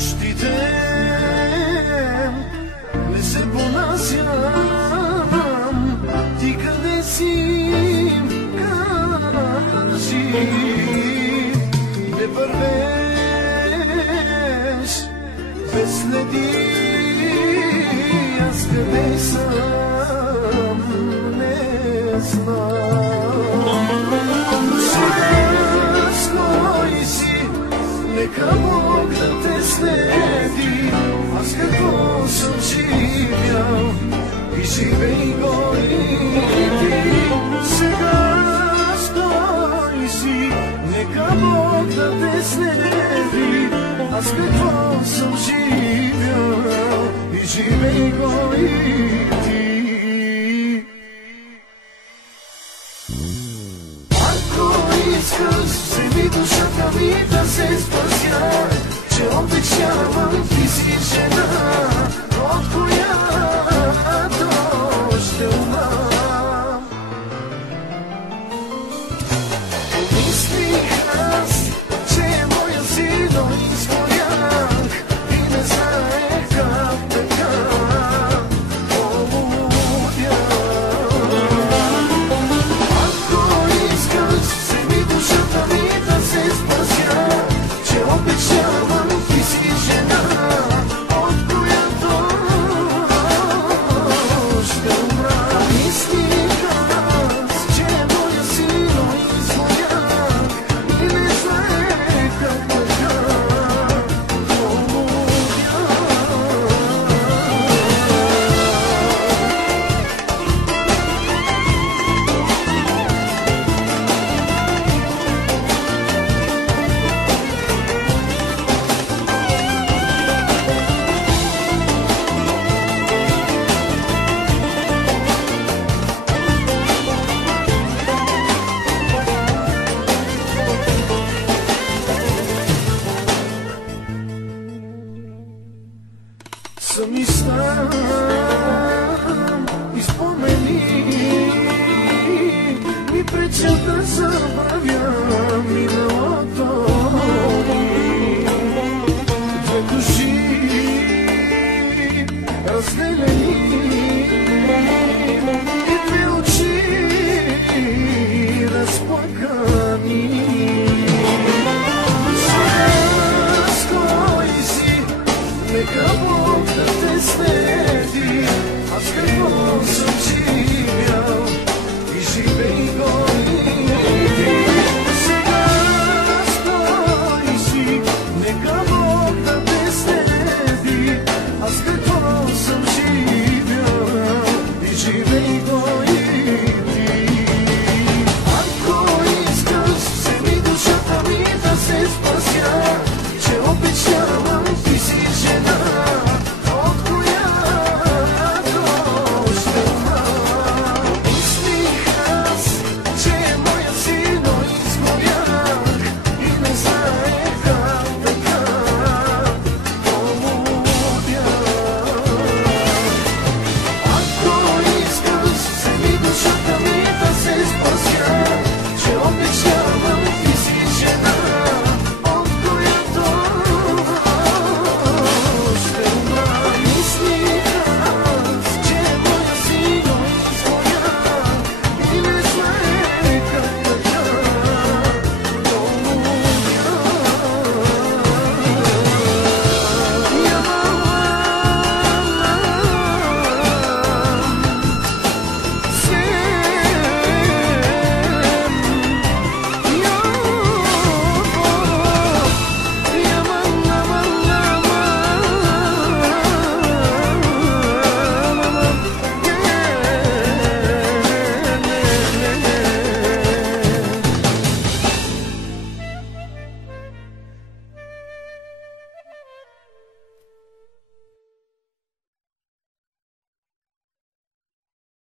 нощите не се понасям. Ти къде си, кажи, не вървеш без следи. Аз къде съм, не знам. Сега стой си, нека Бог да те следи. Аз какво съм живял и живей го и ти. Сега стой си, нека Бог да те следи. Аз какво съм живял и живей го и ти. Ако искаш, вземи душата ми да се спася, че обичавам, ти си жена, от която ще умра. Помислих аз, че е моя син, но изгорях и не знаех как така полудя. Ако искаш, вземи душата ми да се спася, че обичавам, ти си жена, от която ще умра. Мислих аз, че е моя син, но изгорях и не знаех как така полудя. Сами сам изпомени ми пречат да забравя.